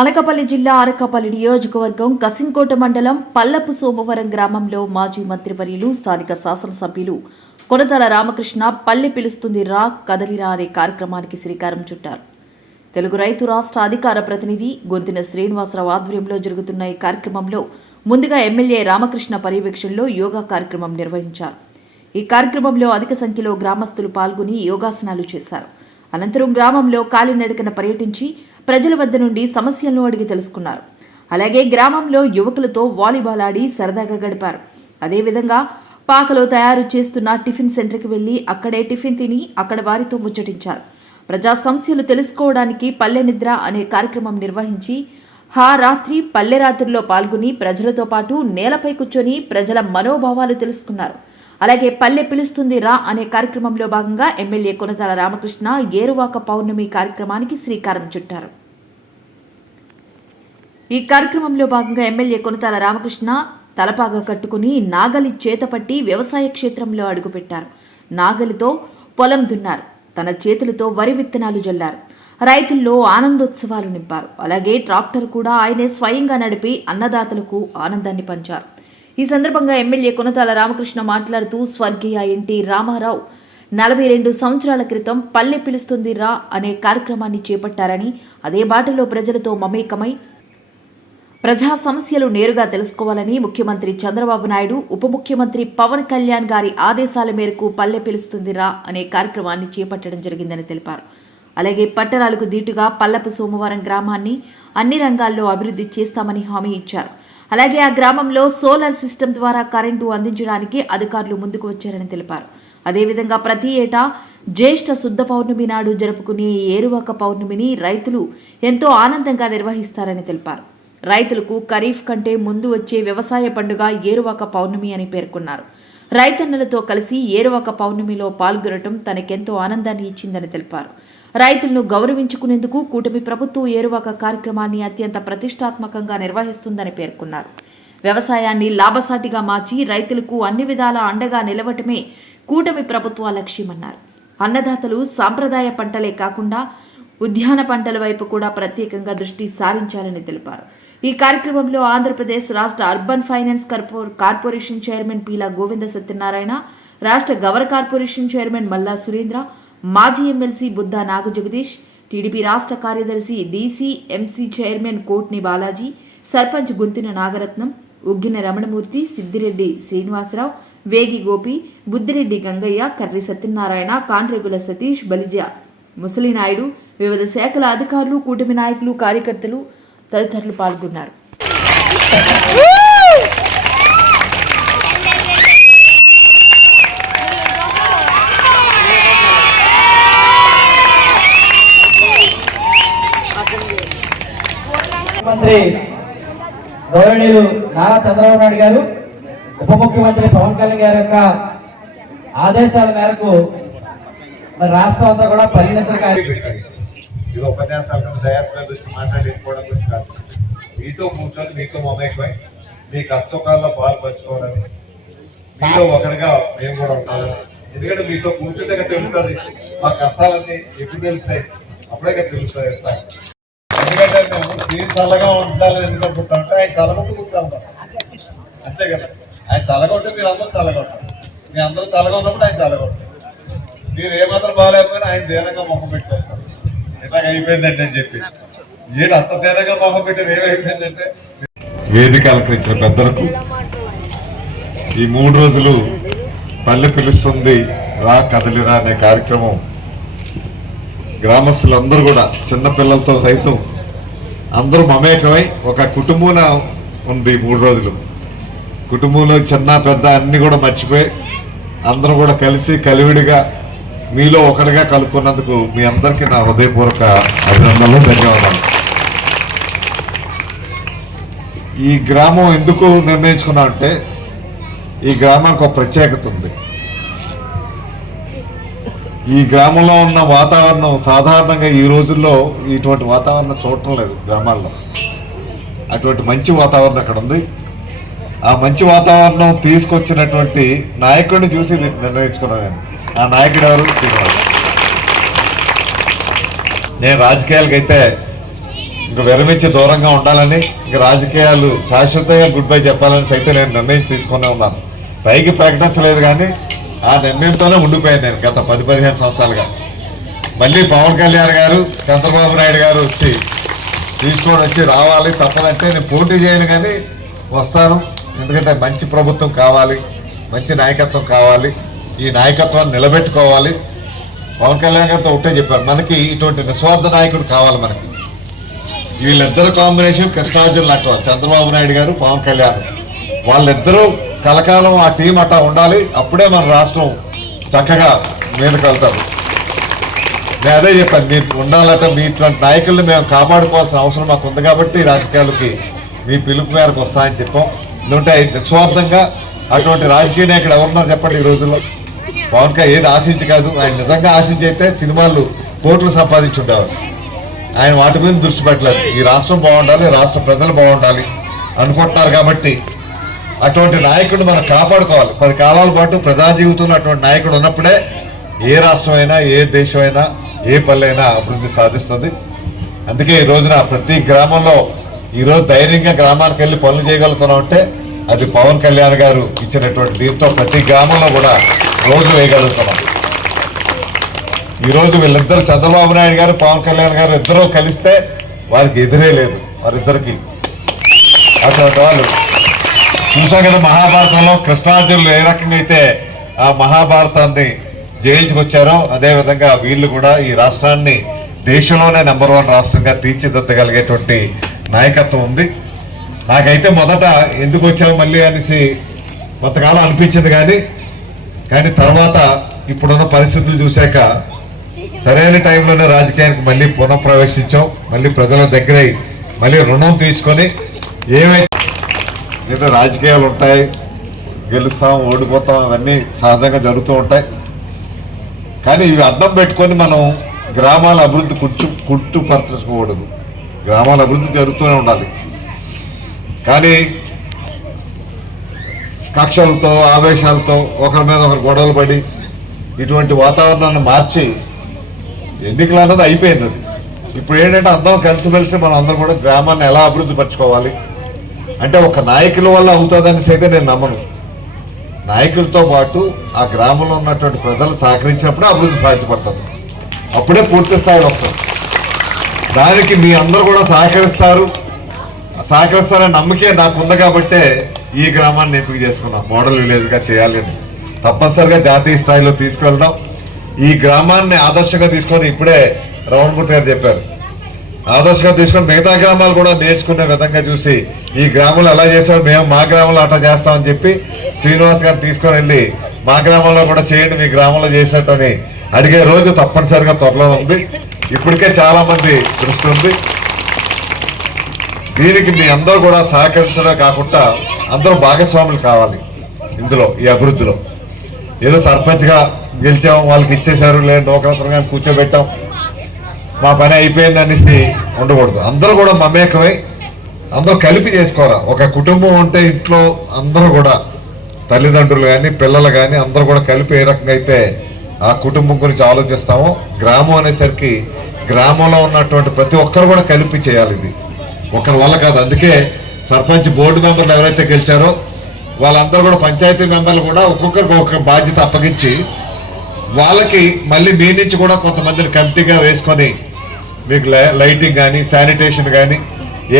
అనకాపల్లి జిల్లా అరకాపల్లి నియోజకవర్గం కసింకోట మండలం పల్లపు సోమవరం గ్రామంలో మాజీ మంత్రివర్యులు స్థానిక శాసనసభ్యులు కొనతల రామకృష్ణ పల్లె పిలుస్తుంది రా కదలిరా అనే కార్యక్రమానికి శ్రీకారం చుట్టారు. తెలుగు రైతు రాష్ట్ర అధికార ప్రతినిధి గొంతిన శ్రీనివాసరావు ఆధ్వర్యంలో జరుగుతున్న ఈ కార్యక్రమంలో ముందుగా ఎమ్మెల్యే రామకృష్ణ పర్యవేక్షణలో యోగా కార్యక్రమం నిర్వహించారు. ఈ కార్యక్రమంలో అధిక సంఖ్యలో గ్రామస్తులు పాల్గొని యోగాసనాలు చేశారు. అనంతరం గ్రామంలో కాలినడకన పర్యటించి ప్రజల వద్ద నుండి సమస్యలను అడిగి తెలుసుకున్నారు. అలాగే గ్రామంలో యువకులతో వాలీబాల్ ఆడి సరదాగా గడిపారు. అదేవిధంగా పాకలో తయారు చేస్తున్న టిఫిన్ సెంటర్కి వెళ్ళి అక్కడే టిఫిన్ తిని అక్కడ వారితో ముచ్చటించారు. ప్రజా సమస్యలు తెలుసుకోవడానికి పల్లె నిద్ర అనే కార్యక్రమం నిర్వహించి హా రాత్రి పల్లె రాత్రిలో పాల్గొని ప్రజలతో పాటు నేలపై కూర్చొని ప్రజల మనోభావాలు తెలుసుకున్నారు. అలాగే పల్లె పిలుస్తుంది రా అనే కార్యక్రమంలో భాగంగా ఎమ్మెల్యే కొనతాల రామకృష్ణ ఏరువాక పౌర్ణమి కార్యక్రమానికి శ్రీకారం చుట్టారు. ఈ కార్యక్రమంలో భాగంగా ఎమ్మెల్యే కొనతాల రామకృష్ణ తలపాగా కట్టుకుని నాగలి చేతపట్టి వ్యవసాయ క్షేత్రంలో అడుగుపెట్టారు. నాగలితో పొలం దున్నారు. తన చేతులతో వరి విత్తనాలు జల్లారు. రైతుల్లో ఆనందోత్సవాలు నింపారు. అలాగే ట్రాక్టర్ కూడా ఆయనే స్వయంగా నడిపి అన్నదాతలకు ఆనందాన్ని పంచారు. ఈ సందర్భంగా ఎమ్మెల్యే కొనతాల రామకృష్ణ మాట్లాడుతూ స్వర్గీయ ఎన్టీ రామారావు నలభై రెండు సంవత్సరాల క్రితం పల్లె పిలుస్తుంది రా అనే కార్యక్రమాన్ని చేపట్టారని అదే బాటలో ప్రజలతో మమేకమై ప్రజా సమస్యలు నేరుగా తెలుసుకోవాలని ముఖ్యమంత్రి చంద్రబాబు నాయుడు ఉప ముఖ్యమంత్రి పవన్ కళ్యాణ్ గారి ఆదేశాల మేరకు పల్లె పిలుస్తుందిరా అనే కార్యక్రమాన్ని చేపట్టడం జరిగిందని తెలిపారు. అలాగే పట్టణాలకు దీటుగా పల్లపు సోమవారం గ్రామాన్ని అన్ని రంగాల్లో అభివృద్ధి చేస్తామని హామీ ఇచ్చారు. అలాగే ఆ గ్రామంలో సోలార్ సిస్టమ్ ద్వారా కరెంటు అందించడానికి అధికారులు ముందుకు వచ్చారని తెలిపారు. అదేవిధంగా ప్రతి ఏటా జ్యేష్ఠ శుద్ధ పౌర్ణమి నాడు జరుపుకునే ఏరువక ఏరువాక పౌర్ణమిని రైతులు ఎంతో ఆనందంగా నిర్వహిస్తారని తెలిపారు. రైతులకు ఖరీఫ్ కంటే ముందు వచ్చే వ్యవసాయ పండుగ ఏరువాక పౌర్ణమి అని పేర్కొన్నారు. రైతన్నలతో కలిసి ఏరువాక పౌర్ణమిలో పాల్గొనటం తనకెంతో ఆనందాన్ని ఇచ్చిందని తెలిపారు. రైతులను గౌరవించుకునేందుకు కూటమి ప్రభుత్వం ఏరువాక కార్యక్రమాన్ని అత్యంత ప్రతిష్టాత్మకంగా నిర్వహిస్తుందని పేర్కొన్నారు. వ్యవసాయాన్ని లాభసాటిగా మార్చి రైతులకు అన్ని విధాల అండగా నిలవటమే కూటమి ప్రభుత్వ లక్ష్యమన్నారు. అన్నదాతలు సాంప్రదాయ పంటలే కాకుండా ఉద్యాన పంటల వైపు కూడా ప్రత్యేకంగా దృష్టి సారించాలని తెలిపారు. ఈ కార్యక్రమంలో ఆంధ్రప్రదేశ్ రాష్ట్ర urban finance corpo- corporation chairman Peela Govinda Satyanarayana రాష్ట్ర గవర్ కార్పొరేషన్ చైర్మన్ మల్లా సురేంద్ర మాజీ ఎమ్మెల్సీ బుద్ధా నాగ జగదీష్ టీడీపీ రాష్ట్ర కార్యదర్శి DC MC chairman Kotni Balaji sarpanch Gunthina Nagaratnam Uggina Ramanamurthy Siddireddy Srinivasarao Vegi Gopi Buddireddy Gangaiah Karri Satyanarayana Kandregula Satish Balija Musalinaidu వివిధ శాఖల అధికారులు కూటమి నాయకులు కార్యకర్తలు తదితరులు పాల్గొన్నారు. ముఖ్యమంత్రి గౌరవనీయులు నారా చంద్రబాబు నాయుడు గారు ఉప ముఖ్యమంత్రి పవన్ కళ్యాణ్ గారి యొక్క ఆదేశాల మేరకు మరి రాష్ట్రం అంతా కూడా పరిణత కార్య ఇది ఉపన్యాసాలు డయాస్ దృష్టి వచ్చి గురించి కాదు. మీతో కూర్చొని మీతో మమేకమై మీ కష్టకాల్లో పాలు పంచుకోవడానికి మీతో ఒకటిగా మేము కూడా ఉండాలి ఎందుకంటే మీతో కూర్చుంటే తెలుస్తుంది. మా కష్టాలన్నీ ఎప్పుడు తెలుస్తాయి? అప్పుడే తెలుస్తాయి. ఎందుకంటే మేము మీరు చల్లగా ఉండాలి ఎందుకు అనుకుంటాం అంటే ఆయన చల్లగొట్టు కూర్చోంటాం అంతే కదా? ఆయన చల్లగొట్టు మీరు అందరూ చల్లగొట్టారు మీ అందరూ చల్లగా ఉన్నప్పుడు ఆయన చల్లగొట్టారు మీరు ఏమాత్రం బాగాలేకపోయినా ఆయన దీనంగా మొహం పెట్టేస్తారు. ఇలాగ అయిపోయిందండి అని చెప్పి. ఏడు అంత తేనగా మొహం పెట్టారు ఏమైపోయిందంటే వేదిక అలంకరించిన పెద్దలకు ఈ మూడు రోజులు పల్లె పిలుస్తుంది రా కదలిరా అనే కార్యక్రమం. గ్రామస్తులందరూ కూడా చిన్నపిల్లలతో సైతం అందరూ మమేకమై ఒక కుటుంబం ఉంది మూడు రోజులు. కుటుంబంలో చిన్న పెద్ద అన్నీ కూడా మర్చిపోయి అందరూ కూడా కలిసి కలివిడిగా మీలో ఒకటిగా కలుపుకున్నందుకు మీ అందరికీ నా హృదయపూర్వక అభినందనలు ధన్యవాదాలు. ఈ గ్రామం ఎందుకు నిర్ణయించుకున్నామంటే ఈ గ్రామానికి ఒక ప్రత్యేకత ఉంది. ఈ గ్రామంలో ఉన్న వాతావరణం సాధారణంగా ఈ రోజుల్లో ఇటువంటి వాతావరణం చూడటం లేదు గ్రామాల్లో. అటువంటి మంచి వాతావరణం అక్కడ ఉంది. ఆ మంచి వాతావరణం తీసుకొచ్చినటువంటి నాయకుడిని చూసి నిర్ణయించుకున్నాను నేను. ఆ నాయకుడు ఎవరు? శ్రీనివాస్. నేను రాజకీయాలకైతే ఇంక విరమించి దూరంగా ఉండాలని ఇంక రాజకీయాలు శాశ్వతంగా గుడ్ బై చెప్పాలని సైతం నేను నిర్ణయం తీసుకునే ఉన్నాను. పైకి ప్రకటించలేదు కానీ ఆ నిర్ణయంతోనే ఉండిపోయాను నేను గత పది పదిహేను సంవత్సరాలుగా. మళ్ళీ పవన్ కళ్యాణ్ గారు చంద్రబాబు నాయుడు గారు వచ్చి తీసుకొని వచ్చి రావాలి తప్పదంటే నేను పోటీ చేయను కానీ వస్తాను. ఎందుకంటే మంచి ప్రభుత్వం కావాలి మంచి నాయకత్వం కావాలి ఈ నాయకత్వాన్ని నిలబెట్టుకోవాలి. పవన్ కళ్యాణ్ గారితో ఒకటే చెప్పారు మనకి ఇటువంటి నిస్వార్థ నాయకుడు కావాలి మనకి. వీళ్ళిద్దరు కాంబినేషన్ కృష్ణార్జున్ లాంటి చంద్రబాబు నాయుడు గారు పవన్ కళ్యాణ్. వాళ్ళిద్దరూ కలకాలం ఆ టీం అట్టా ఉండాలి. అప్పుడే మన రాష్ట్రం చక్కగా మీదకి వెళ్తారు నేను అదే చెప్పాను మీరు ఉండాలంట మీ ఇట్లాంటి నాయకుల్ని మేము కాపాడుకోవాల్సిన అవసరం మాకు ఉంది కాబట్టి రాజకీయాలకి మీ పిలుపు మేరకు వస్తాయని చెప్పాం. ఎందుకంటే నిస్వార్థంగా అటువంటి రాజకీయ నాయకుడు ఎవరున్నారు చెప్పండి ఈ రోజుల్లో? పవన్ కళ్యాణ్ ఏది ఆశించి కాదు. ఆయన నిజంగా ఆశించి అయితే సినిమాలు కోట్లు సంపాదించి ఉండేవారు ఆయన వాటి మీద దృష్టి పెట్టలేదు. ఈ రాష్ట్రం బాగుండాలి రాష్ట్ర ప్రజలు బాగుండాలి అనుకుంటున్నారు కాబట్టి అటువంటి నాయకుడు మనం కాపాడుకోవాలి. పది కాలాల పాటు ప్రజా జీవితంలో అటువంటి నాయకుడు ఉన్నప్పుడే ఏ రాష్ట్రమైనా ఏ దేశమైనా ఏ పల్లెైనా అభివృద్ధి సాధిస్తుంది. అందుకే ఈ రోజున ప్రతి గ్రామంలో ఈరోజు ధైర్యంగా గ్రామానికి వెళ్ళి పనులు చేయగలుగుతున్నాం అంటే అది పవన్ కళ్యాణ్ గారు ఇచ్చినటువంటి దీంతో ప్రతి గ్రామంలో కూడా రోజు వేయగలుగుతున్నాం. ఈరోజు వీళ్ళిద్దరు చంద్రబాబు నాయుడు గారు పవన్ కళ్యాణ్ గారు ఇద్దరూ కలిస్తే వారికి ఎదురే లేదు. వారిద్దరికి అటువంటి వాళ్ళు చూసాం కదా మహాభారతంలో కృష్ణార్జునులు ఏ రకంగా అయితే ఆ మహాభారతాన్ని జయించుకొచ్చారో అదేవిధంగా వీళ్ళు కూడా ఈ రాష్ట్రాన్ని దేశంలోనే నెంబర్ వన్ రాష్ట్రంగా తీర్చిదిద్దగలిగేటువంటి నాయకత్వం ఉంది. నాకైతే మొదట ఎందుకు వచ్చావు మళ్ళీ అనేసి కొంతకాలం అనిపించింది కానీ కానీ తర్వాత ఇప్పుడున్న పరిస్థితులు చూశాక సరైన టైంలోనే రాజకీయానికి మళ్ళీ పునఃప్రవేశించాం. మళ్ళీ ప్రజల దగ్గర మళ్ళీ రుణం తీసుకొని ఏమైతే ఏంటంటే రాజకీయాలు ఉంటాయి గెలుస్తాం ఓడిపోతాం అవన్నీ సహజంగా జరుగుతూ ఉంటాయి. కానీ ఇవి అడ్డం పెట్టుకొని మనం గ్రామాల అభివృద్ధి కుట్టు కుట్టుపరచుకోకూడదు గ్రామాల అభివృద్ధి జరుగుతూనే ఉండాలి. కానీ కక్షలతో ఆవేశాలతో ఒకరి మీద ఒకరు గొడవలు పడి ఇటువంటి వాతావరణాన్ని మార్చి ఎన్నికలు అన్నది అయిపోయింది ఇప్పుడు ఏంటంటే అందరం కలిసిమెలిసి మనం అందరం కూడా గ్రామాన్ని ఎలా అభివృద్ధి పరచుకోవాలి అంటే ఒక నాయకుల వల్ల అవుతుందని అయితే నేను నమ్మను. నాయకులతో పాటు ఆ గ్రామంలో ఉన్నటువంటి ప్రజలు సహకరించినప్పుడే అభివృద్ధి సాధ్యపడుతుంది అప్పుడే పూర్తి స్థాయిలో వస్తుంది దానికి మీ అందరూ కూడా సహకరిస్తారు. సహకరిస్తారనే నమ్మకే నాకు ఉంది కాబట్టే ఈ గ్రామాన్ని ఎంపిక చేసుకున్నాం. మోడల్ విలేజ్గా చేయాలి అని. తప్పనిసరిగా జాతీయ స్థాయిలో తీసుకెళ్ళడం ఈ గ్రామాన్ని ఆదర్శంగా తీసుకొని ఇప్పుడే రమణమూర్తి గారు చెప్పారు. ఆదర్శంగా తీసుకొని మిగతా గ్రామాలు కూడా నేర్చుకునే విధంగా చూసి ఈ గ్రామంలో ఎలా చేసాం మేము మా గ్రామంలో అట్లా చేస్తామని చెప్పి శ్రీనివాస్ గారిని తీసుకొని వెళ్ళి మా గ్రామంలో కూడా చేయండి మీ గ్రామంలో చేసినట్టని అడిగే రోజు తప్పనిసరిగా త్వరలో ఉంది. ఇప్పటికే చాలా మంది దృష్టి ఉంది. దీనికి మీ అందరూ కూడా సహకరించడం కాకుండా అందరూ భాగస్వాములు కావాలి ఇందులో ఈ అభివృద్ధిలో. ఏదో సర్పంచ్గా గెలిచాం వాళ్ళకి ఇచ్చేశారు లేదు నౌకరత్నంగా కూర్చోబెట్టాం. మా పని అయిపోయింది అనేసి ఉండకూడదు. అందరూ కూడా మమేకమై అందరూ కలిపి చేసుకోరా. ఒక కుటుంబం ఉంటే ఇంట్లో అందరూ కూడా తల్లిదండ్రులు కానీ పిల్లలు కానీ అందరూ కూడా కలిపి ఏ రకంగా అయితే ఆ కుటుంబం గురించి ఆలోచిస్తామో గ్రామం అనేసరికి గ్రామంలో ఉన్నటువంటి ప్రతి ఒక్కరు కూడా కలిపి చేయాలి ఇది. ఒకరి వల్ల కాదు. అందుకే సర్పంచ్ బోర్డు మెంబర్లు ఎవరైతే గెలిచారో వాళ్ళందరూ కూడా పంచాయతీ మెంబర్లు కూడా ఒక్కొక్కరికి ఒక్కొక్క బాధ్యత అప్పగించి వాళ్ళకి మళ్ళీ మీ నుంచి కూడా కొంతమందిని కమిటీగా వేసుకొని మీకు లైటింగ్ కానీ శానిటేషన్ కానీ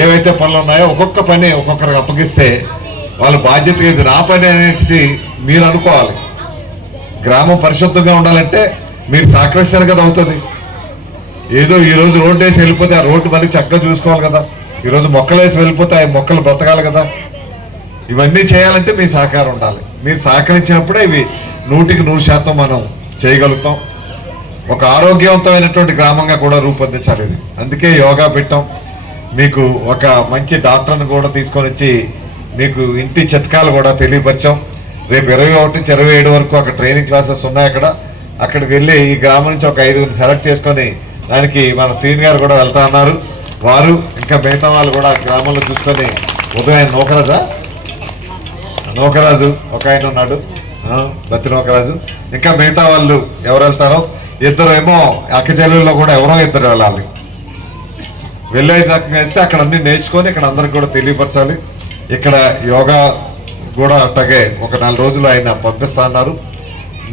ఏవైతే పనులు ఉన్నాయో ఒక్కొక్క పని ఒక్కొక్కరికి అప్పగిస్తే వాళ్ళ బాధ్యత ఇది నా పని అనేసి మీరు అనుకోవాలి. గ్రామం పరిశుద్ధంగా ఉండాలంటే మీరు సహకరిస్తారు కదా అవుతుంది. ఏదో ఈరోజు రోడ్డు వేసి వెళ్ళిపోతే ఆ రోడ్డు మళ్ళీ చక్కగా చూసుకోవాలి కదా. ఈరోజు మొక్కలు వేసి వెళ్ళిపోతే ఆ మొక్కలు బ్రతకాలి కదా. ఇవన్నీ చేయాలంటే మీ సహకారం ఉండాలి. మీరు సహకరించినప్పుడే ఇవి నూటికి నూరు శాతం మనం చేయగలుగుతాం. ఒక ఆరోగ్యవంతమైనటువంటి గ్రామంగా కూడా రూపొందించాలి ఇది. అందుకే యోగా పెట్టాం మీకు ఒక మంచి డాక్టర్ని కూడా తీసుకొని వచ్చి మీకు ఇంటి చిట్కాలు కూడా తెలియపరిచాం. రేపు ఇరవై ఒకటి నుంచి ఇరవై ఏడు వరకు అక్కడ ట్రైనింగ్ క్లాసెస్ ఉన్నాయి అక్కడ. అక్కడికి వెళ్ళి ఈ గ్రామం నుంచి ఒక ఐదుగురిని సెలెక్ట్ చేసుకొని దానికి మన శ్రీని గారు కూడా వెళ్తా అన్నారు. వారు ఇంకా మిగతా వాళ్ళు కూడా గ్రామంలో చూసుకొని ఉదయం నౌకరాజా? నౌకరాజు ఒక ఆయన ఉన్నాడు. ఆ, బత్తి ఇంకా మిగతా వాళ్ళు ఎవరు వెళ్తారో ఇద్దరేమో ఏమో అక్క చెల్లెల్లో కూడా ఎవరో ఇద్దరు వెళ్ళాలి. విలేజ్ రకంగా వేస్తే అక్కడ అన్ని నేర్చుకొని ఇక్కడ అందరికి కూడా తెలియపరచాలి. ఇక్కడ యోగా కూడా అట్టగే ఒక నాలుగు రోజులు ఆయన పంపిస్తా అన్నారు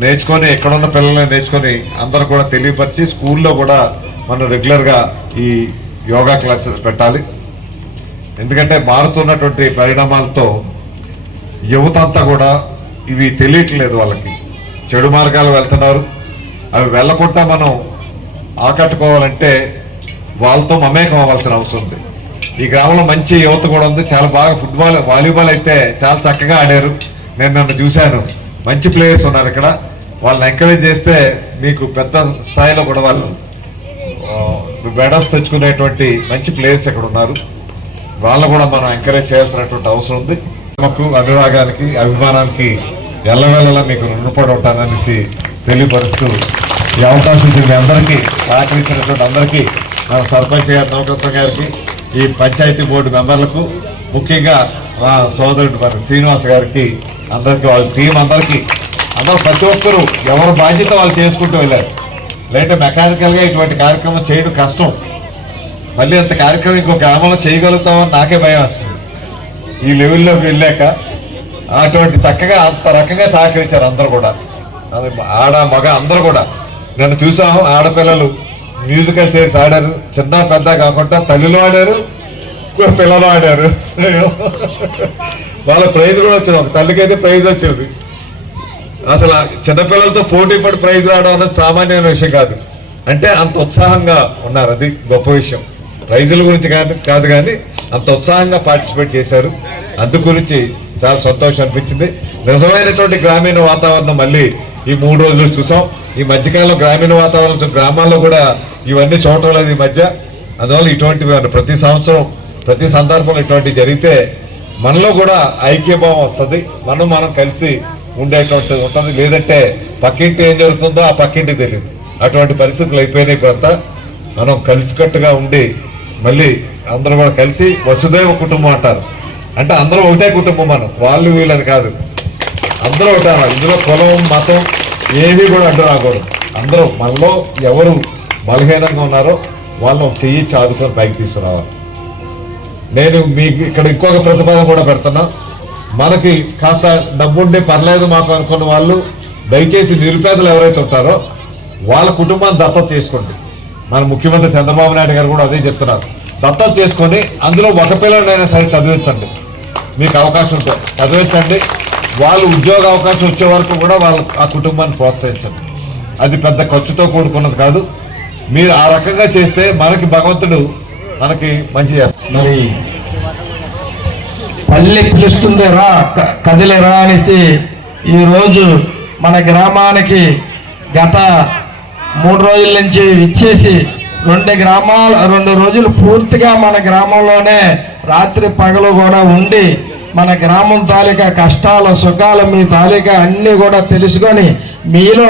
నేర్చుకొని ఎక్కడున్న పిల్లల్ని నేర్చుకొని అందరు కూడా తెలియపరిచి స్కూల్లో కూడా మనం రెగ్యులర్గా ఈ యోగా క్లాసెస్ పెట్టాలి. ఎందుకంటే మారుతున్నటువంటి పరిణామాలతో యువత అంతా కూడా ఇవి తెలియట్లేదు వాళ్ళకి. చెడు మార్గాలు వెళ్తున్నారు. అవి వెళ్ళకుండా మనం ఆకట్టుకోవాలంటే వాళ్ళతో మమేకం అవ్వాల్సిన అవసరం ఉంది. ఈ గ్రామంలో మంచి యువత కూడా ఉంది. చాలా బాగా ఫుట్బాల్ వాలీబాల్ అయితే చాలా చక్కగా ఆడారు. నేను నన్ను చూశాను. మంచి ప్లేయర్స్ ఉన్నారు ఇక్కడ. వాళ్ళని ఎంకరేజ్ చేస్తే మీకు పెద్ద స్థాయిలో కూడా వాళ్ళు మెడల్స్ తెచ్చుకునేటువంటి మంచి ప్లేయర్స్ ఇక్కడ ఉన్నారు. వాళ్ళని కూడా మనం ఎంకరేజ్ చేయాల్సినటువంటి అవసరం ఉంది. మాకు అనురాగానికి అభిమానానికి ఎల్లవేళలా మీకు రుణపడి ఉంటాననేసి తెలియపరుస్తూ ఈ అవకాశం ఇచ్చిన మీ అందరికీ సహకరించినటువంటి అందరికీ మన సర్పంచ్ గారి నౌకత్వం గారికి ఈ పంచాయతీ బోర్డు మెంబర్లకు ముఖ్యంగా మా సోదరుడు మన శ్రీనివాస్ గారికి అందరికీ వాళ్ళ టీం అందరికీ అందరూ ప్రతి ఒక్కరూ ఎవరి బాధ్యత వాళ్ళు చేసుకుంటూ వెళ్ళారు. లేదంటే మెకానికల్గా ఇటువంటి కార్యక్రమం చేయడం కష్టం. మళ్ళీ అంత కార్యక్రమం ఇంకో గ్రామంలో చేయగలుగుతామని నాకే భయం వస్తుంది. ఈ లెవెల్లోకి వెళ్ళాక అటువంటి చక్కగా అంత రకంగా సహకరించారు అందరూ కూడా. అది ఆడ మగ అందరూ కూడా. నేను చూసాము ఆడపిల్లలు? మ్యూజికల్ చేసి ఆడారు. చిన్న పెద్ద కాకుండా తల్లిలో ఆడారు పిల్లలు ఆడారు. వాళ్ళ ప్రైజ్ కూడా వచ్చింది. ఒక తల్లికైతే ప్రైజ్ వచ్చింది. అసలు చిన్నపిల్లలతో పోటీ పడి ప్రైజ్ రావడం అనేది సామాన్యమైన విషయం కాదు. అంటే అంత ఉత్సాహంగా ఉన్నారు. అది గొప్ప విషయం. ప్రైజుల గురించి కానీ కాదు కానీ అంత ఉత్సాహంగా పార్టిసిపేట్ చేశారు. అందు గురించి చాలా సంతోషం అనిపించింది. నిజమైనటువంటి గ్రామీణ వాతావరణం మళ్ళీ ఈ మూడు రోజులు చూసాం. ఈ మధ్యకాలంలో గ్రామీణ వాతావరణం గ్రామాల్లో కూడా ఇవన్నీ చూడటం లేదు ఈ మధ్య. అందువల్ల ఇటువంటివి ప్రతి సంవత్సరం ప్రతి సందర్భంలో ఇటువంటివి జరిగితే మనలో కూడా ఐక్యభావం వస్తుంది. మనం మనం కలిసి ఉండేటువంటి ఉంటుంది. లేదంటే పక్కింటి ఏం జరుగుతుందో ఆ పక్కింటి తెలియదు అటువంటి పరిస్థితులు అయిపోయినాయి ఇప్పుడంతా. మనం కలిసికట్టుగా ఉండి మళ్ళీ అందరూ కూడా కలిసి వసుదైవ కుటుంబం అంటారు. అంటే అందరూ ఒకటే కుటుంబం మనం. వాళ్ళు వీళ్ళని కాదు. అందరూ ఒకటే అన్నారు. ఇందులో కులం మతం ఏమీ కూడా అడ్డు రాకూడదు అందరూ మనలో ఎవరు బలహీనంగా ఉన్నారో వాళ్ళని చెయ్యి చాదుకొని పైకి తీసుకురావాలి. నేను మీకు ఇక్కడ ఇంకొక ప్రతిపాదన కూడా పెడుతున్నా. మనకి కాస్త డబ్బుండే పర్లేదు మాకు అనుకున్న వాళ్ళు దయచేసి నిరుపేదలు ఎవరైతే ఉంటారో వాళ్ళ కుటుంబాన్ని దత్తత చేసుకోండి. మన ముఖ్యమంత్రి చంద్రబాబు నాయుడు గారు కూడా అదే చెప్తున్నారు. దత్తత చేసుకొని అందులో ఒక పిల్లలైనా సరే చదివించండి. మీకు అవకాశం ఉంటే చదివించండి. వాళ్ళు ఉద్యోగ అవకాశం వచ్చే వరకు కూడా వాళ్ళ ఆ కుటుంబాన్ని ప్రోత్సహించండి. అది పెద్ద ఖర్చుతో కూడుకున్నది కాదు. మీరు ఆ రకంగా చేస్తే మనకి భగవంతుడు మనకి మంచి చేస్తాడు. మరి పల్లె పిలుస్తుంది రా క- అనేసి ఈరోజు మన గ్రామానికి గత మూడు రోజుల నుంచి ఇచ్చేసి రెండు గ్రామాలు రెండు రోజులు పూర్తిగా మన గ్రామంలోనే రాత్రి పగలు కూడా ఉండి మన గ్రామం తాలూకా కష్టాల సుఖాలు మీ తాలూకా అన్నీ కూడా తెలుసుకొని మీలో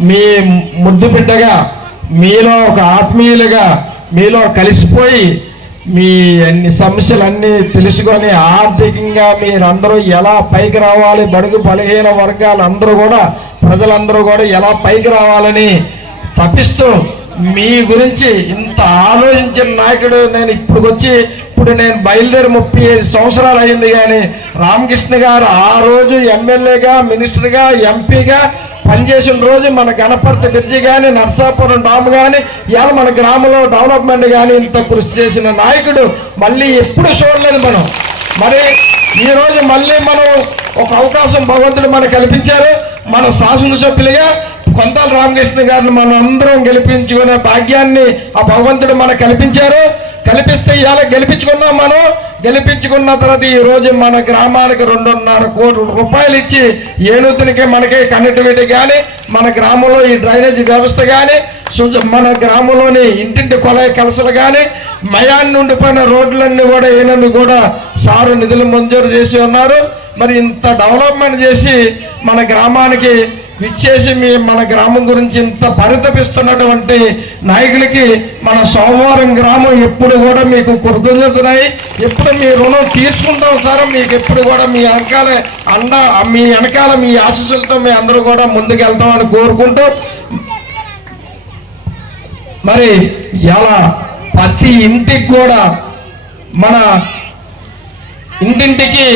మీ ముద్దు బిడ్డగా మీలో ఒక ఆత్మీయులుగా మీలో కలిసిపోయి మీ అన్ని సమస్యలన్నీ తెలుసుకొని ఆర్థికంగా మీరందరూ ఎలా పైకి రావాలి? బడుగు బలహీన వర్గాలు అందరూ కూడా ప్రజలందరూ కూడా ఎలా పైకి రావాలని తపిస్తూ మీ గురించి ఇంత ఆలోచించిన నాయకుడు నేను ఇప్పుడు వచ్చి ఇప్పుడు నేను బయలుదేరి ముప్పై ఐదు సంవత్సరాలు అయింది కానీ రామకృష్ణ గారు ఆ రోజు ఎమ్మెల్యేగా మినిస్టర్గా ఎంపీగా పనిచేసిన రోజు మన గణపతి బిర్జి కానీ నర్సాపురం డామ్ కానీ ఇవాళ మన గ్రామంలో డెవలప్మెంట్ కానీ ఇంత కృషి చేసిన నాయకుడు మళ్ళీ ఎప్పుడు చూడలేదు మనం. మరి ఈ రోజు మళ్ళీ మనం ఒక అవకాశం భగవంతుడు మనకు కల్పించారు. మన శాసనసభ్యులుగా కొంతాల రామకృష్ణ గారిని మనం అందరం గెలిపించుకునే భాగ్యాన్ని ఆ భగవంతుడు మనకు కల్పించారు. కల్పిస్తే ఇవాళ గెలిపించుకున్నాం మనం. గెలిపించుకున్న తర్వాత ఈ రోజు మన గ్రామానికి రెండున్నర కోట్ల రూపాయలు ఇచ్చి ఏనుగునికి మనకి కనెక్టివిటీ కానీ మన గ్రామంలో ఈ డ్రైనేజ్ వ్యవస్థ కానీ మన గ్రామంలోని ఇంటింటి కొలాయి కలసలు కానీ మయాన్ని ఉండిపోయిన రోడ్లన్నీ కూడా ఏనందుకు కూడా సారు నిధులు మంజూరు చేసి ఉన్నారు. మరి ఇంత డెవలప్మెంట్ చేసి మన గ్రామానికి విచ్చేసి మీ మన గ్రామం గురించి ఇంత పరితపిస్తున్నటువంటి నాయకులకి మన సోమవారం గ్రామం ఎప్పుడు కూడా మీకు కృతజ్ఞతనాయి ఎప్పుడు మీ రుణం తీసుకుంటాం సార్ మీకు ఎప్పుడు కూడా మీ వెనకాల అండ మీ వెనకాల మీ ఆశీస్సులతో మీ అందరూ కూడా ముందుకెళ్తామని కోరుకుంటూ మరి ఎలా ప్రతి ఇంటికి కూడా మన ఇంటింటికి